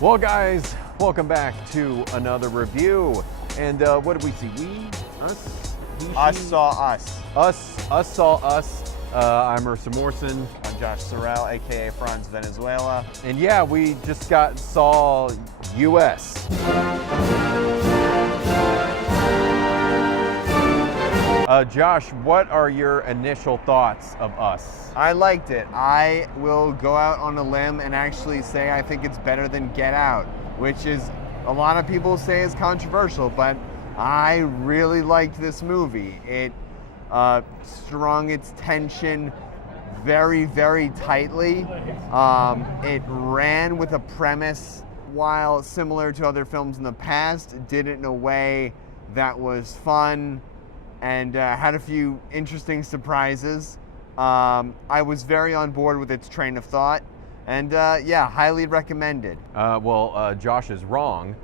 Well, guys, welcome back to another review. And what did we see? We, us, he, Us she? saw us. Us saw us. I'm Ursa Morrison. I'm Josh Sorrell, aka Franz Venezuela. And yeah, we just saw US. Josh, what are your initial thoughts of Us? I liked it. I will go out on a limb and actually say I think it's better than Get Out, which is a lot of people say is controversial, but I really liked this movie. It strung its tension very, very tightly. It ran with a premise, while similar to other films in the past, did it in a way that was fun and had a few interesting surprises. I was very on board with its train of thought, and yeah, highly recommended. Josh is wrong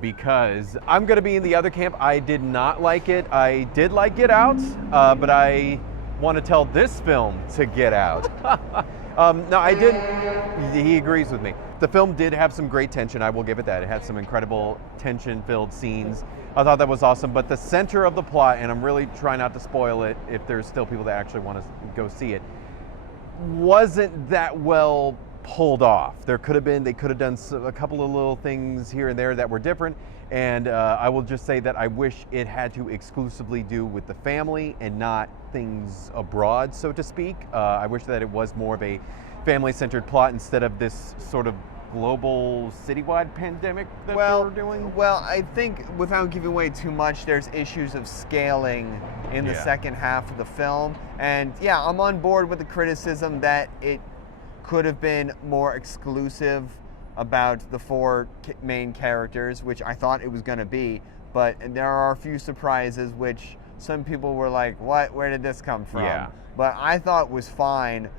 because I'm going to be in the other camp. I did not like it. I did like Get Out, but I want to tell this film to get out. No, I didn't. He agrees with me. The film did have some great tension. I will give it that. It had some incredible tension-filled scenes. I thought that was awesome. But the center of the plot, and I'm really trying not to spoil it if there's still people that actually want to go see it, wasn't that well pulled off. They could have done a couple of little things here and there that were different. And I will just say that I wish it had to exclusively do with the family and not things abroad, so to speak. I wish that it was more of a family-centered plot instead of this sort of global citywide pandemic that we're doing. Well, I think without giving away too much, there's issues of scaling in the second half of the film. And yeah, I'm on board with the criticism that it could have been more exclusive about the four main characters, which I thought it was going to be, but there are a few surprises which some people were like, what, where did this come from? Yeah. But I thought was fine,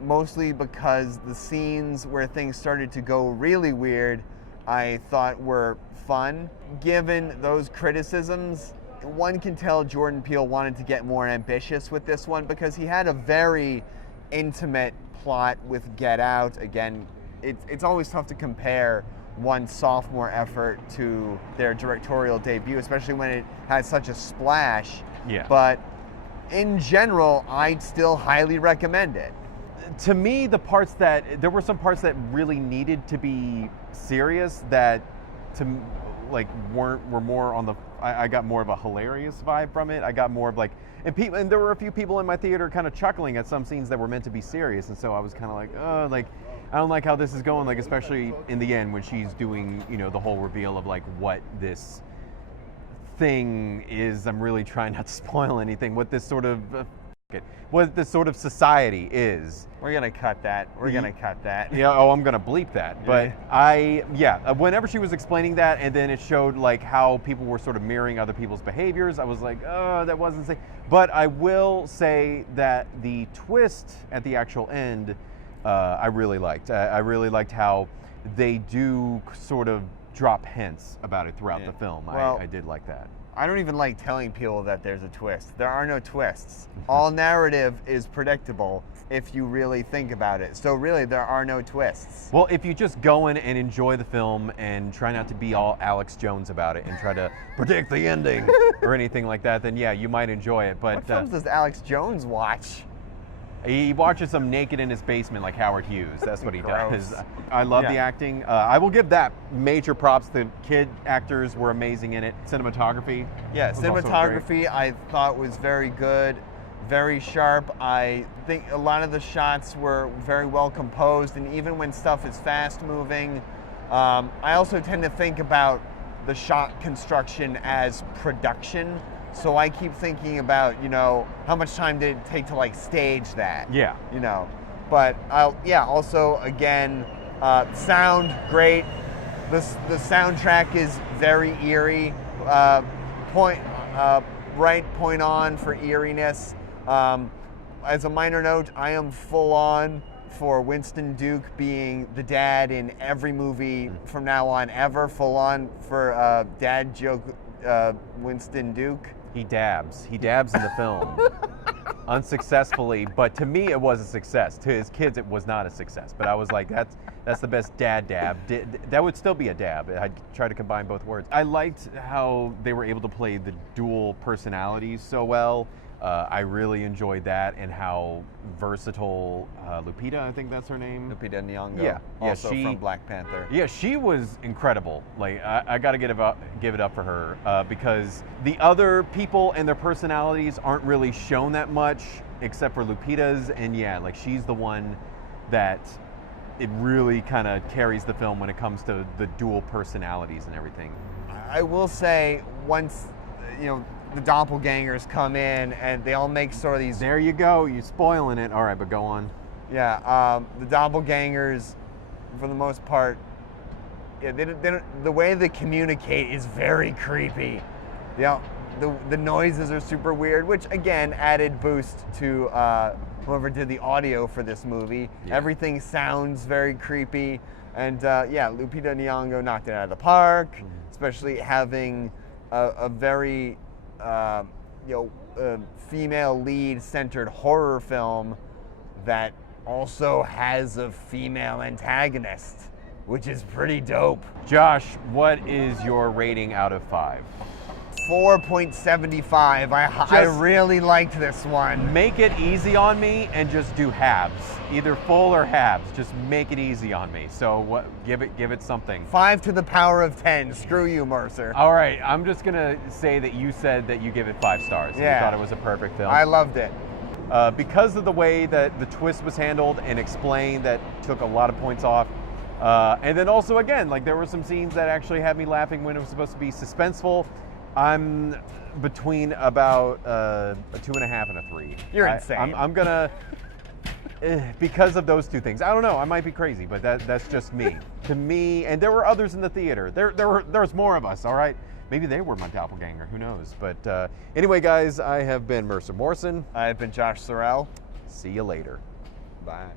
mostly because the scenes where things started to go really weird, I thought were fun. Given those criticisms, one can tell Jordan Peele wanted to get more ambitious with this one because he had a very intimate plot with Get Out. Again, it's always tough to compare one sophomore effort to their directorial debut, especially when it has such a splash. Yeah. But in general, I'd still highly recommend it. To me, there were some parts that really needed to be serious that were more on the. I got more of a hilarious vibe from it. I got more of like, and there were a few people in my theater kind of chuckling at some scenes that were meant to be serious, and so I was kind of like, oh, like, I don't like how this is going, like, especially in the end when she's doing, the whole reveal of like what this thing is. I'm really trying not to spoil anything. What this sort of society is. We're gonna cut that. Yeah. Oh, I'm gonna bleep that. But whenever she was explaining that, and then it showed like how people were sort of mirroring other people's behaviors, I was like, oh, that wasn't safe. But I will say that the twist at the actual end, I really liked. I really liked how they do sort of drop hints about it throughout the film. Well, I did like that. I don't even like telling people that there's a twist. There are no twists. All narrative is predictable if you really think about it. So really, there are no twists. Well, if you just go in and enjoy the film and try not to be all Alex Jones about it and try to predict the ending or anything like that, then yeah, you might enjoy it. But what films does Alex Jones watch? He watches them naked in his basement like Howard Hughes. That's what he does. I love the acting. I will give that major props. The kid actors were amazing in it. Cinematography. Yeah, cinematography I thought was very good, very sharp. I think a lot of the shots were very well composed, and even when stuff is fast moving, I also tend to think about the shot construction as production. So I keep thinking about, how much time did it take to like stage that? Yeah. But also again, sound great. The soundtrack is very eerie. Point on for eeriness. As a minor note, I am full on for Winston Duke being the dad in every movie from now on ever. Full on for dad joke Winston Duke. He dabs in the film. unsuccessfully, but to me it was a success. To his kids it was not a success, but I was like, that's the best dad dab. That would still be a dab. I'd try to combine both words. I liked how they were able to play the dual personalities so well. I really enjoyed that, and how versatile Lupita, I think that's her name. Lupita Nyong'o, Yeah, also she, from Black Panther. Yeah, she was incredible. Like, I got to give it up for her, because the other people and their personalities aren't really shown that much, except for Lupita's, and yeah, like she's the one that it really kind of carries the film when it comes to the dual personalities and everything. I will say, once, you know, the doppelgangers come in and they all make sort of these... There you go, you're spoiling it. All right, but go on. Yeah, the doppelgangers, for the most part, yeah, the way they communicate is very creepy. Yeah, the noises are super weird, which again added boost to whoever did the audio for this movie. Yeah. Everything sounds very creepy, and yeah, Lupita Nyong'o knocked it out of the park, especially having a very female lead-centered horror film that also has a female antagonist, which is pretty dope. Josh, what is your rating out of 5? 4.75. I really liked this one. Make it easy on me and just do halves, either full or halves. Just make it easy on me. So what? Give it something. 5 to the power of 10. Screw you, Mercer. All right, I'm just gonna say that you said that you give it 5 stars. Yeah. You thought it was a perfect film. I loved it. Because of the way that the twist was handled and explained, that took a lot of points off. And then also, again, like there were some scenes that actually had me laughing when it was supposed to be suspenseful. I'm between about a 2.5 and a 3. You're insane. I'm gonna, because of those two things. I don't know. I might be crazy, but that's just me. To me, and there were others in the theater. There's more of us. All right. Maybe they were my doppelganger. Who knows? But anyway, guys, I have been Mercer Morrison. I've been Josh Sorrell. See you later. Bye.